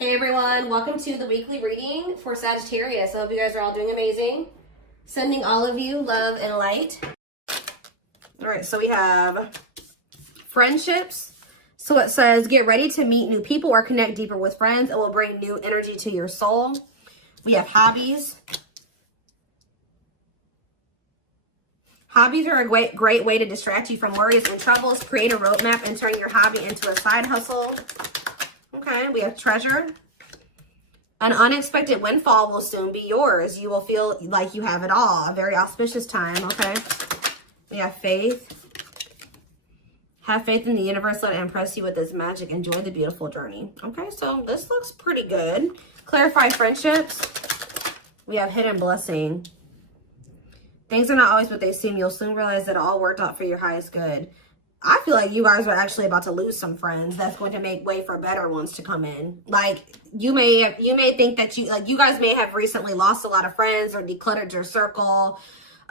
Hey everyone, welcome to the weekly reading for Sagittarius. I hope you guys are all doing amazing. Sending all of you love and light. All right, so we have friendships. So it says, get ready to meet new people or connect deeper with friends. It will bring new energy to your soul. We have hobbies. Hobbies are a great way to distract you from worries and troubles. Create a roadmap and turn your hobby into a side hustle. Okay, we have treasure. An unexpected windfall will soon be yours. You will feel like you have it all. A very auspicious time, okay? We have faith. Have faith in the universe. Let it impress you with its magic. Enjoy the beautiful journey. Okay, so this looks pretty good. Clarify friendships. We have hidden blessing. Things are not always what they seem. You'll soon realize that it all worked out for your highest good. I feel like you guys are actually about to lose some friends. That's going to make way for better ones to come in. Like you may think that you guys may have recently lost a lot of friends or decluttered your circle.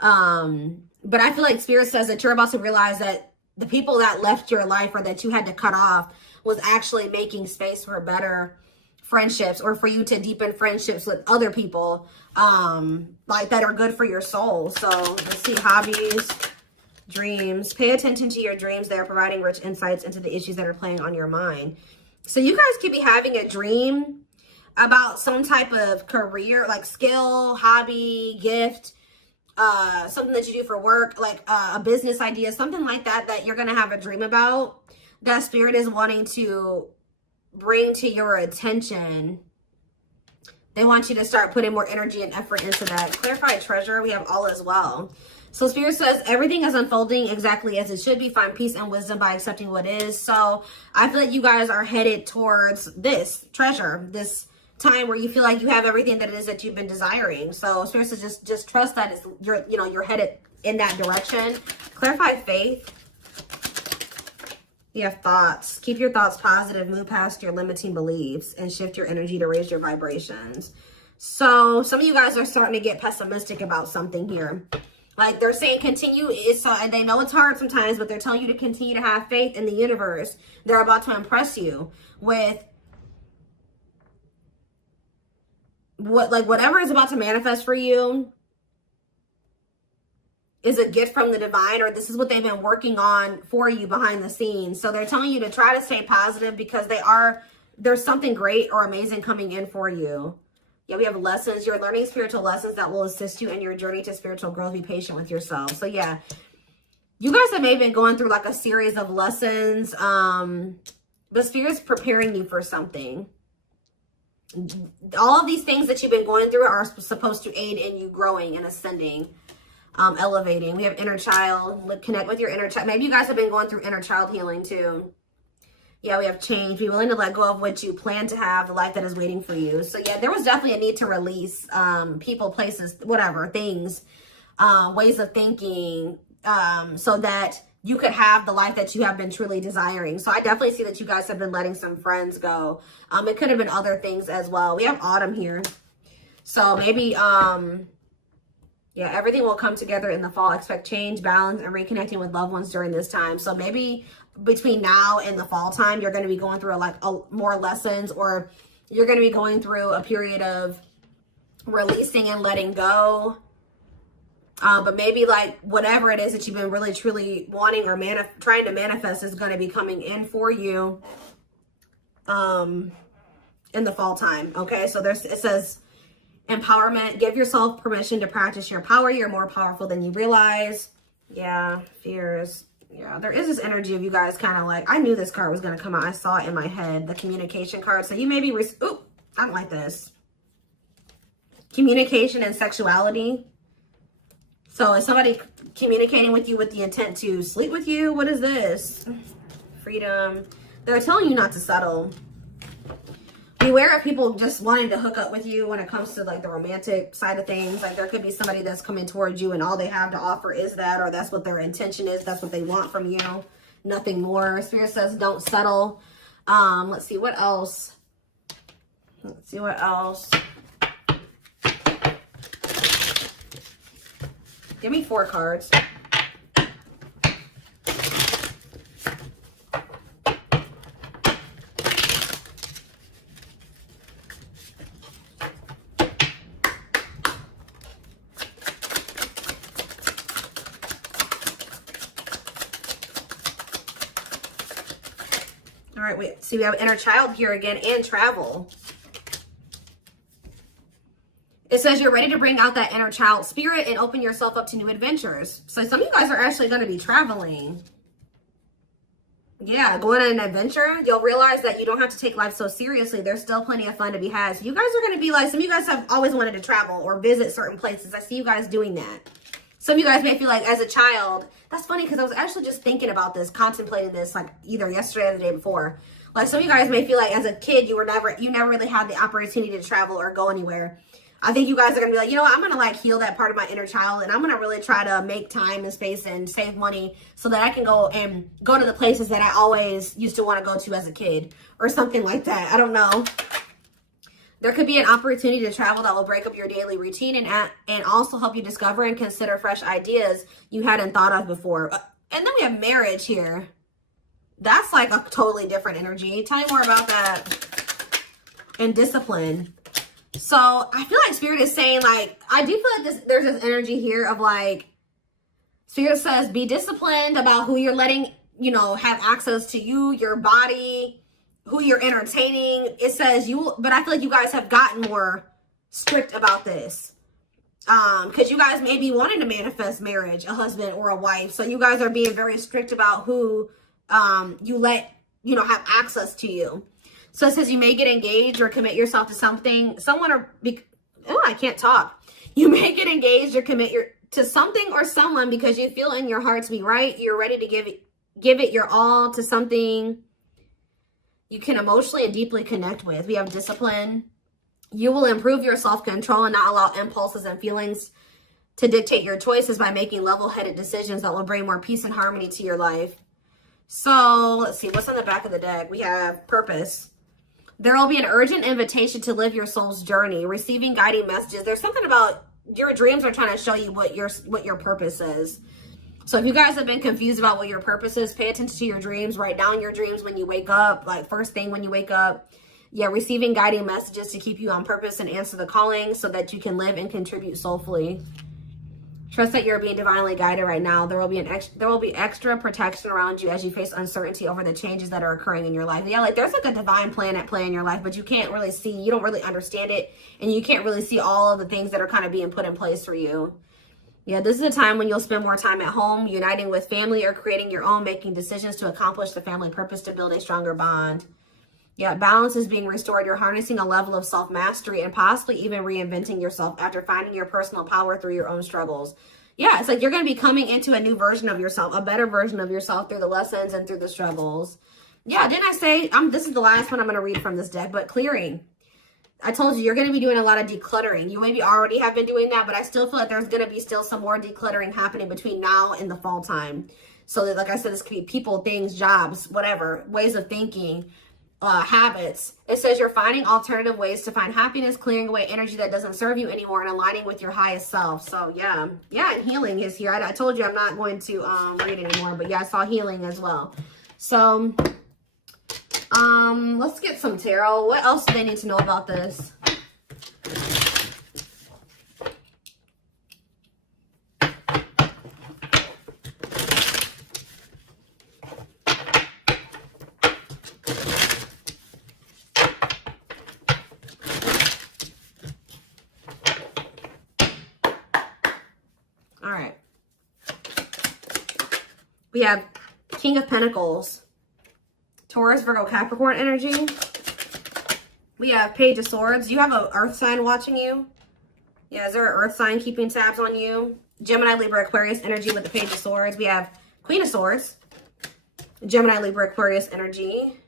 But I feel like Spirit says that you're about to realize that the people that left your life or that you had to cut off was actually making space for better friendships or for you to deepen friendships with other people like that are good for your soul. So let's see, hobbies. Dreams. Pay attention to your dreams. They are providing rich insights into the issues that are playing on your mind. So you guys could be having a dream about some type of career, like skill, hobby, gift, something that you do for work, like a business idea, something like that, that you're going to have a dream about that Spirit is wanting to bring to your attention. They want you to start putting more energy and effort into that. Clarify treasure. We have all as well. So Spirit says everything is unfolding exactly as it should be. Find peace and wisdom by accepting what is. So I feel like you guys are headed towards this treasure, this time where you feel like you have everything that it is that you've been desiring. So Spirit says just trust that you're headed in that direction. Clarify faith. You have thoughts. Keep your thoughts positive. Move past your limiting beliefs and shift your energy to raise your vibrations. So some of you guys are starting to get pessimistic about something here. Like they're saying continue, and they know it's hard sometimes, but they're telling you to continue to have faith in the universe. They're about to impress you with whatever is about to manifest for you is a gift from the divine, or this is what they've been working on for you behind the scenes. So they're telling you to try to stay positive because there's something great or amazing coming in for you. Yeah, we have lessons. You're learning spiritual lessons that will assist you in your journey to spiritual growth. Be patient with yourself. So yeah, you guys have maybe been going through like a series of lessons. But Spirit's preparing you for something. All of these things that you've been going through are supposed to aid in you growing and ascending, elevating. We have inner child. Connect with your inner child. Maybe you guys have been going through inner child healing too. Yeah, we have change. Be willing to let go of what you plan to have, the life that is waiting for you. So yeah, there was definitely a need to release people, places, whatever, things, ways of thinking, so that you could have the life that you have been truly desiring. So I definitely see that you guys have been letting some friends go. It could have been other things as well. We have autumn here. So maybe, yeah, everything will come together in the fall. Expect change, balance, and reconnecting with loved ones during this time. So maybe between now and the fall time, you're going to be going through more lessons, or you're going to be going through a period of releasing and letting go. But maybe like whatever it is that you've been really truly wanting or trying to manifest is going to be coming in for you in the fall time. Okay, so it says empowerment. Give yourself permission to practice your power. You're more powerful than you realize. Yeah, fears. Yeah, there is this energy of you guys kind of like, I knew this card was going to come out. I saw it in my head, the communication card. So you may be, ooh, I don't like this. Communication and sexuality. So is somebody communicating with you with the intent to sleep with you? What is this? Freedom. They're telling you not to settle. Beware of people just wanting to hook up with you when it comes to like the romantic side of things. Like there could be somebody that's coming towards you and all they have to offer is that, or that's what their intention is. That's what they want from you. Nothing more. Spirit says don't settle. Let's see what else. Let's see what else. Give me 4 cards. right, so we have inner child here again and travel. It says you're ready to bring out that inner child spirit and open yourself up to new adventures. So some of you guys are actually going to be traveling. Yeah, going on an adventure. You'll realize that you don't have to take life so seriously. There's still plenty of fun to be had. So you guys are going to be like, some of you guys have always wanted to travel or visit certain places. I see you guys doing that. Some of you guys may feel like as a child, that's funny because I was actually just thinking about this, contemplating this like either yesterday or the day before. Like some of you guys may feel like as a kid, you never really had the opportunity to travel or go anywhere. I think you guys are going to be like, you know what, I'm going to like heal that part of my inner child, and I'm going to really try to make time and space and save money so that I can go to the places that I always used to want to go to as a kid or something like that. I don't know. There could be an opportunity to travel that will break up your daily routine and also help you discover and consider fresh ideas you hadn't thought of before. And then we have marriage here. That's like a totally different energy. Tell me more about that. And discipline. So I feel like Spirit is saying, like, I do feel like there's this energy here of like, Spirit says, be disciplined about who you're letting, you know, have access to you, your body, who you're entertaining. It says but I feel like you guys have gotten more strict about this. Because you guys may be wanting to manifest marriage, a husband or a wife. So you guys are being very strict about who you let, you know, have access to you. So it says you may get engaged or commit yourself to something, I can't talk. You may get engaged or commit to something or someone because you feel in your heart to be right. You're ready to give it your all to something you can emotionally and deeply connect with. We have discipline. You will improve your self-control and not allow impulses and feelings to dictate your choices by making level-headed decisions that will bring more peace and harmony to your life. So let's see, what's on the back of the deck? We have purpose. There will be an urgent invitation to live your soul's journey, receiving guiding messages. There's something about your dreams are trying to show you what your purpose is. So if you guys have been confused about what your purpose is, pay attention to your dreams. Write down your dreams when you wake up, like first thing when you wake up. Yeah, receiving guiding messages to keep you on purpose and answer the calling so that you can live and contribute soulfully. Trust that you're being divinely guided right now. There will be extra protection around you as you face uncertainty over the changes that are occurring in your life. Yeah, like there's like a divine plan at play in your life, but you can't really see, you don't really understand it, and you can't really see all of the things that are kind of being put in place for you. Yeah, this is a time when you'll spend more time at home, uniting with family or creating your own, making decisions to accomplish the family purpose to build a stronger bond. Yeah, balance is being restored. You're harnessing a level of self-mastery and possibly even reinventing yourself after finding your personal power through your own struggles. Yeah, it's like you're going to be coming into a new version of yourself, a better version of yourself through the lessons and through the struggles. Yeah, didn't I say, this is the last one I'm going to read from this deck, but clearing. I told you, you're going to be doing a lot of decluttering. You maybe already have been doing that, but I still feel like there's going to be still some more decluttering happening between now and the fall time. So that, like I said, this could be people, things, jobs, whatever, ways of thinking, habits. It says you're finding alternative ways to find happiness, clearing away energy that doesn't serve you anymore, and aligning with your highest self. So yeah, and healing is here. I told you I'm not going to read anymore, but yeah, I saw healing as well. So let's get some tarot. What else do they need to know about this? All right. We have King of Pentacles. Taurus, Virgo, Capricorn energy. We have Page of Swords. You have an earth sign watching you. Yeah, is there an earth sign keeping tabs on you? Gemini, Libra, Aquarius energy with the Page of Swords. We have Queen of Swords. Gemini, Libra, Aquarius energy.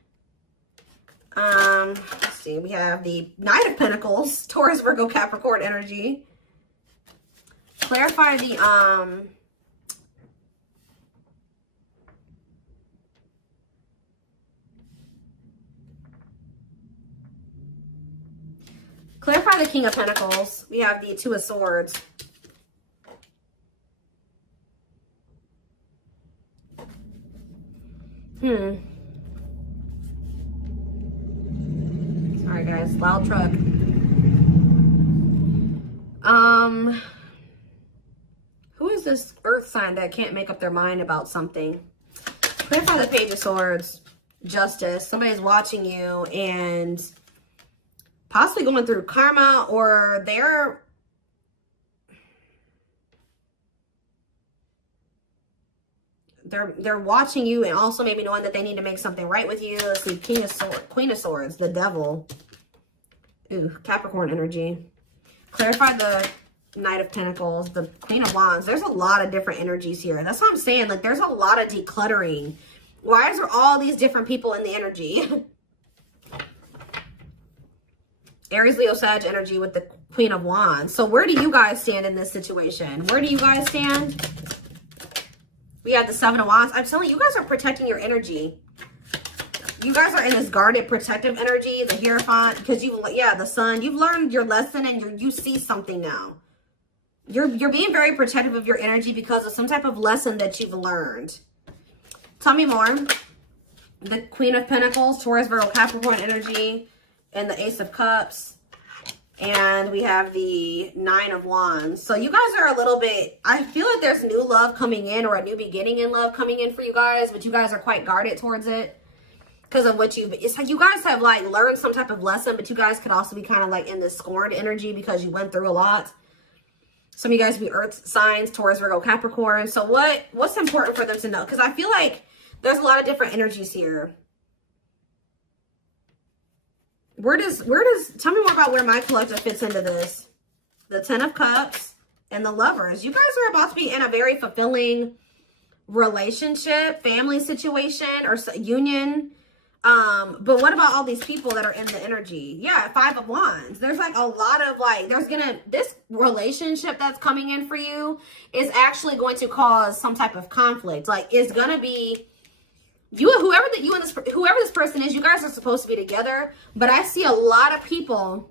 Let's see. We have the Knight of Pentacles. Taurus, Virgo, Capricorn energy. Clarify the clarify the King of Pentacles. We have the Two of Swords. Sorry guys, loud truck. Who is this earth sign that can't make up their mind about something? Clarify the Page of Swords. Justice. Somebody's watching you and possibly going through karma, or they're watching you and also maybe knowing that they need to make something right with you. Let's see, Queen of Swords, the Devil. Ooh, Capricorn energy. Clarify the Knight of Pentacles, the Queen of Wands. There's a lot of different energies here. That's what I'm saying. Like, there's a lot of decluttering. Why is there all these different people in the energy? Aries, Leo, Sag energy with the Queen of Wands. So where do you guys stand in this situation? Where do you guys stand? We have the Seven of Wands. I'm telling you, you guys are protecting your energy. You guys are in this guarded, protective energy. The Hierophant, because the Sun. You've learned your lesson and you see something now. You're being very protective of your energy because of some type of lesson that you've learned. Tell me more. The Queen of Pentacles, Taurus, Virgo, Capricorn energy, and the Ace of Cups. And we have the Nine of Wands. So you guys are a little bit, I feel like there's new love coming in, or a new beginning in love coming in for you guys, but you guys are quite guarded towards it because of what it's like you guys have like learned some type of lesson, but you guys could also be kind of like in this scorned energy because you went through a lot. Some of you guys be earth signs, Taurus, Virgo, Capricorn. So what's important for them to know? Because I feel like there's a lot of different energies here. Where does, tell me more about where my collective fits into this. The Ten of Cups and the Lovers. You guys are about to be in a very fulfilling relationship, family situation, or union. But what about all these people that are in the energy? Yeah, Five of Wands. There's like a lot of like, this relationship that's coming in for you is actually going to cause some type of conflict. Like, it's going to be, whoever this person is, you guys are supposed to be together, but I see a lot of people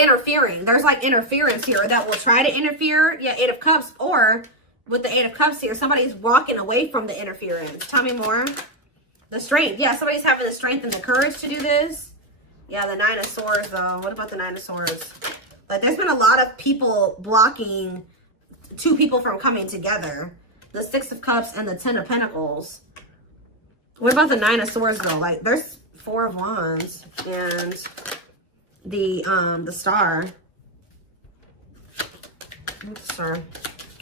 interfering. There's like interference here that will try to interfere. Yeah, Eight of Cups, or with the Eight of Cups here, somebody's walking away from the interference. Tell me more. The strength. Yeah, somebody's having the strength and the courage to do this. Yeah, the Nine of Swords, though. What about the Nine of Swords? Like, there's been a lot of people blocking two people from coming together. The Six of Cups and the Ten of Pentacles. What about the Nine of Swords, though? Like, there's Four of Wands and the Star. Sorry.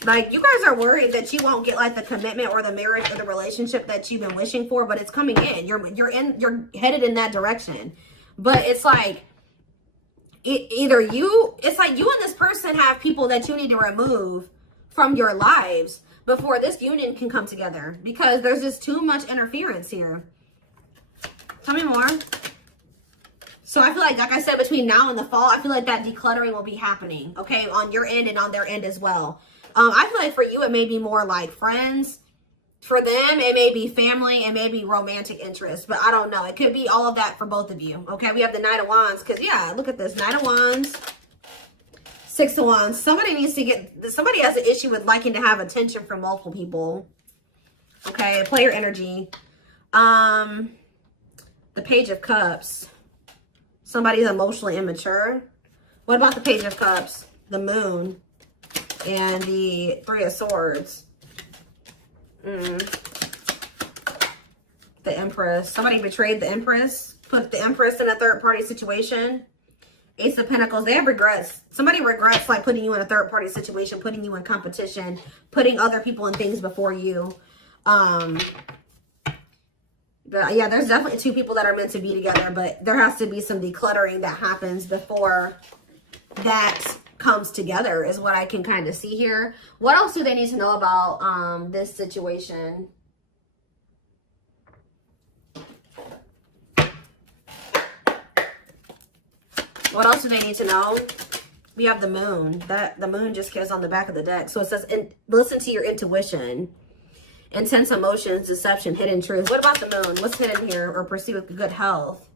Like, you guys are worried that you won't get like the commitment or the marriage or the relationship that you've been wishing for, but it's coming in. You're headed in that direction. But it's like it's like you and this person have people that you need to remove from your lives before this union can come together, because there's just too much interference here. Tell me more. So I feel like I said, between now and the fall, I feel like that decluttering will be happening, okay, on your end and on their end as well. I feel like for you, it may be more like friends. For them, it may be family, and maybe romantic interest, but I don't know. It could be all of that for both of you, okay? We have the Knight of Wands, because, yeah, look at this. Knight of Wands, Six of Wands. Somebody has an issue with liking to have attention from multiple people, okay? Player energy. The Page of Cups. Somebody's emotionally immature. What about the Page of Cups? The Moon. And the Three of Swords. The Empress. Somebody betrayed the Empress. Put the Empress in a third-party situation. Ace of Pentacles. They have regrets. Somebody regrets like putting you in a third-party situation, putting you in competition, putting other people and things before you. But yeah, there's definitely two people that are meant to be together, but there has to be some decluttering that happens before that comes together, is what I can kind of see here. What else do they need to know about this situation? What else do they need to know? We have the Moon. The Moon just goes on the back of the deck. So it says, listen to your intuition. Intense emotions, deception, hidden truth. What about the Moon? What's hidden here? Or pursue with good health?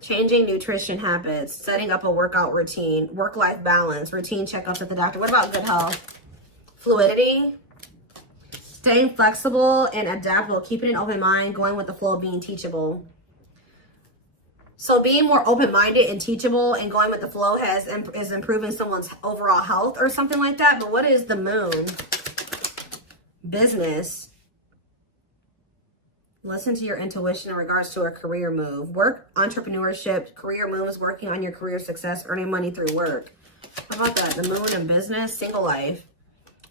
Changing nutrition habits, setting up a workout routine, work-life balance, routine checkups at the doctor. What about good health? Fluidity, staying flexible and adaptable, keeping an open mind, going with the flow, being teachable. So being more open-minded and teachable and going with the flow is improving someone's overall health or something like that. But what is the Moon? Business. Listen to your intuition in regards to a career move. Work, entrepreneurship, career moves, working on your career success, earning money through work. How about that? The moon and business, single life.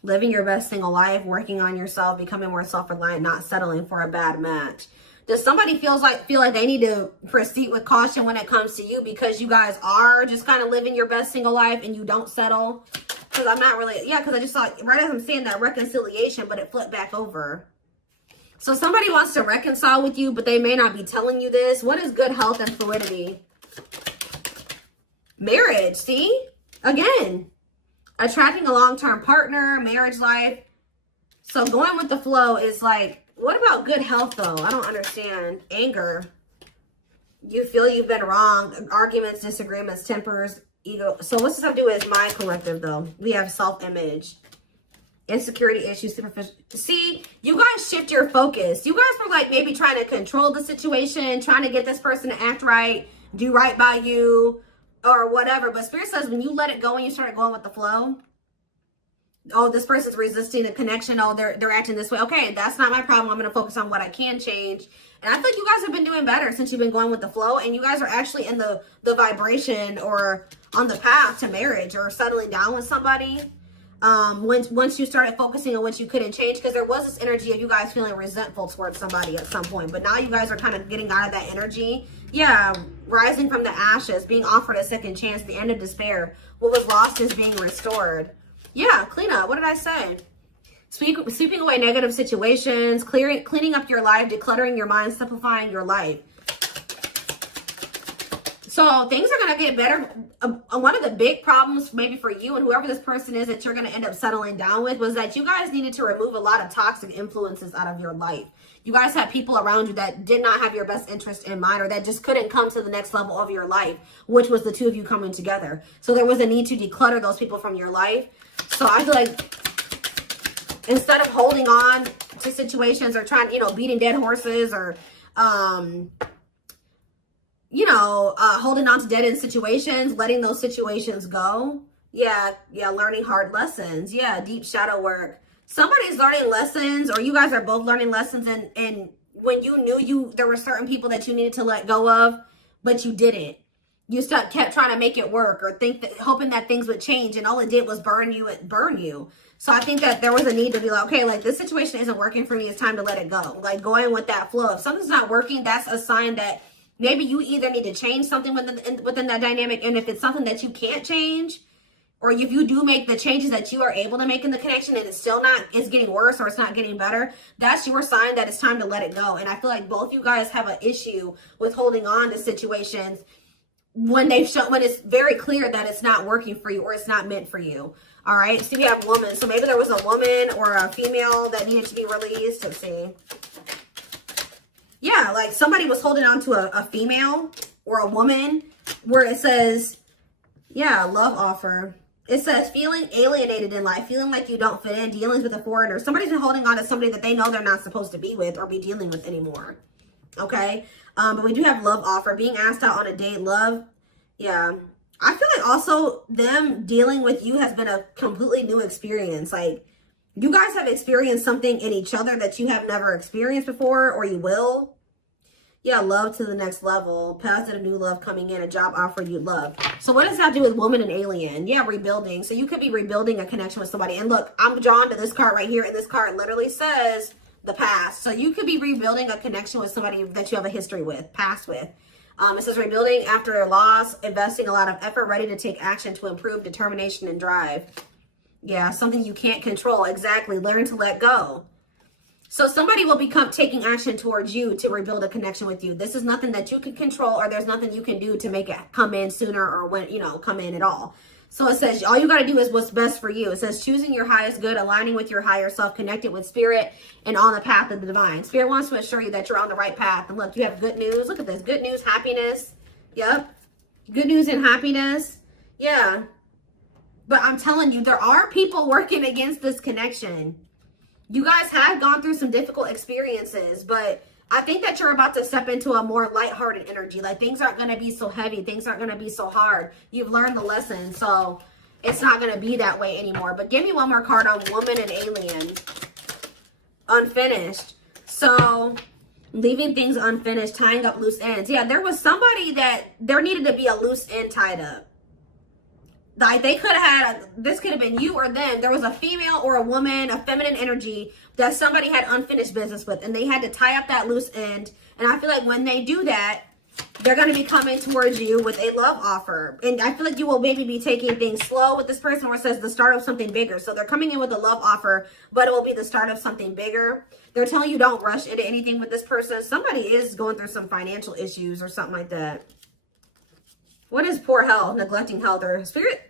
Living your best single life, working on yourself, becoming more self-reliant, not settling for a bad match. Does somebody feel like they need to proceed with caution when it comes to you because you guys are just kind of living your best single life and you don't settle? Because I'm not really, yeah, because I just thought, right as I'm saying that, reconciliation, but it flipped back over. So somebody wants to reconcile with you, but they may not be telling you this. What is good health and fluidity? Marriage, see? Again, attracting a long-term partner, marriage life. So going with the flow is like, what about good health though? I don't understand. Anger. You feel you've been wrong. Arguments, disagreements, tempers, ego. So what's this have to do with my collective though? We have self-image. Insecurity issues, superficial. See, you guys shift your focus. You guys were like maybe trying to control the situation, trying to get this person to act right, do right by you, or whatever. But Spirit says when you let it go and you start going with the flow, oh, this person's resisting the connection. Oh, they're acting this way. Okay, that's not my problem. I'm going to focus on what I can change. And I think you guys have been doing better since you've been going with the flow. And you guys are actually in the vibration or on the path to marriage or settling down with somebody. Once you started focusing on what you couldn't change, because there was this energy of you guys feeling resentful towards somebody at some point, but now you guys are kind of getting out of that energy. Yeah, rising from the ashes, being offered a second chance, the end of despair. What was lost is being restored. Yeah, clean up. What did I say? Sweeping away negative situations, cleaning up your life, decluttering your mind, simplifying your life. So things are going to get better. One of the big problems maybe for you and whoever this person is that you're going to end up settling down with was that you guys needed to remove a lot of toxic influences out of your life. You guys had people around you that did not have your best interest in mind or that just couldn't come to the next level of your life, which was the two of you coming together. So there was a need to declutter those people from your life. So I feel like instead of holding on to situations or trying, beating dead horses or, holding on to dead end situations, letting those situations go. Yeah, learning hard lessons. Yeah, deep shadow work. Somebody's learning lessons, or you guys are both learning lessons, and when you knew there were certain people that you needed to let go of, but you didn't. You kept trying to make it work or hoping that things would change, and all it did was burn you. So I think that there was a need to be like, okay, like this situation isn't working for me. It's time to let it go. Like going with that flow. If something's not working, that's a sign that maybe you either need to change something within that dynamic. And if it's something that you can't change, or if you do make the changes that you are able to make in the connection and it's getting worse or it's not getting better, that's your sign that it's time to let it go. And I feel like both you guys have an issue with holding on to situations when it's very clear that it's not working for you or it's not meant for you. All right. So we have woman. So maybe there was a woman or a female that needed to be released. Let's see. Yeah, like somebody was holding on to a female or a woman where it says, yeah, love offer. It says feeling alienated in life, feeling like you don't fit in, dealings with a foreigner. Somebody's been holding on to somebody that they know they're not supposed to be with or be dealing with anymore. Okay. But we do have love offer, being asked out on a date, love. Yeah. I feel like also them dealing with you has been a completely new experience. Like you guys have experienced something in each other that you have never experienced before, or you will. Yeah, love to the next level. Positive new love coming in, a job offer you love. So what does that do with woman and alien? Yeah, rebuilding. So you could be rebuilding a connection with somebody. And look, I'm drawn to this card right here. And this card literally says the past. So you could be rebuilding a connection with somebody that you have a history with, past with. It says rebuilding after a loss, investing a lot of effort, ready to take action to improve, determination and drive. Yeah, something you can't control. Exactly. Learn to let go. So somebody will become taking action towards you to rebuild a connection with you. This is nothing that you can control, or there's nothing you can do to make it come in sooner or when, come in at all. So it says all you got to do is what's best for you. It says choosing your highest good, aligning with your higher self, connected with spirit, and on the path of the divine. Spirit wants to assure you that you're on the right path. And look, you have good news. Look at this. Good news, happiness. Yep. Good news and happiness. Yeah. But I'm telling you, there are people working against this connection. You guys have gone through some difficult experiences, but I think that you're about to step into a more lighthearted energy. Like things aren't going to be so heavy. Things aren't going to be so hard. You've learned the lesson, so it's not going to be that way anymore. But give me one more card on woman and alien. Unfinished. So leaving things unfinished, tying up loose ends. Yeah, there was somebody that there needed to be a loose end tied up. Like they could have had, this could have been you or them. There was a female or a woman, a feminine energy that somebody had unfinished business with, and they had to tie up that loose end. And I feel like when they do that, they're going to be coming towards you with a love offer. And I feel like you will maybe be taking things slow with this person, where it says the start of something bigger. So they're coming in with a love offer, but it will be the start of something bigger. They're telling you don't rush into anything with this person. Somebody is going through some financial issues or something like that. What is poor health, neglecting health, or spirit?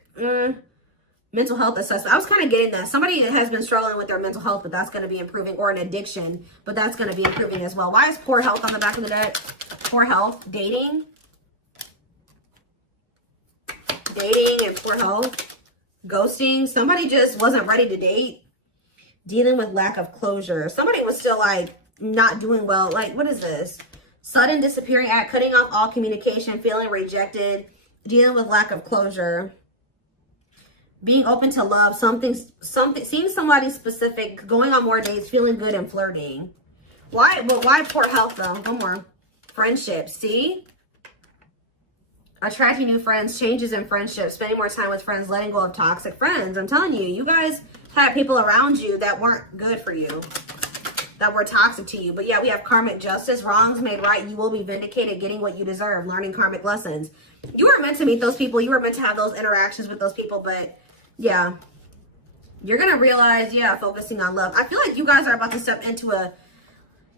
Mental health assessment. I was kind of getting that. Somebody has been struggling with their mental health, but that's going to be improving, or an addiction, but that's going to be improving as well. Why is poor health on the back of the deck? Poor health, dating and poor health, ghosting. Somebody just wasn't ready to date, dealing with lack of closure. Somebody was still like not doing well. Like, what is this? Sudden disappearing act, cutting off all communication, feeling rejected, dealing with lack of closure. Being open to love, something, seeing somebody specific, going on more dates, feeling good, and flirting. Why? Well, why poor health though? One more. Friendships. See? Attracting new friends, changes in friendships, spending more time with friends, letting go of toxic friends. I'm telling you, you guys had people around you that weren't good for you, that were toxic to you. But yeah, we have karmic justice, wrongs made right. You will be vindicated, getting what you deserve, learning karmic lessons. You were meant to meet those people. You were meant to have those interactions with those people, but yeah, you're going to realize, yeah, focusing on love. I feel like you guys are about to step into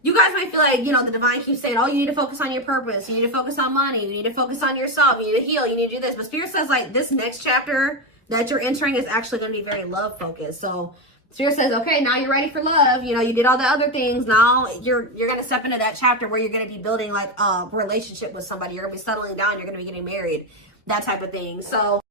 you guys might feel like, you know, the divine keeps saying, oh, you need to focus on your purpose. You need to focus on money. You need to focus on yourself. You need to heal. You need to do this. But Spirit says, like, this next chapter that you're entering is actually going to be very love focused. So Spirit says, okay, now you're ready for love. You know, you did all the other things. Now you're going to step into that chapter where you're going to be building like a relationship with somebody. You're going to be settling down. You're going to be getting married, that type of thing. So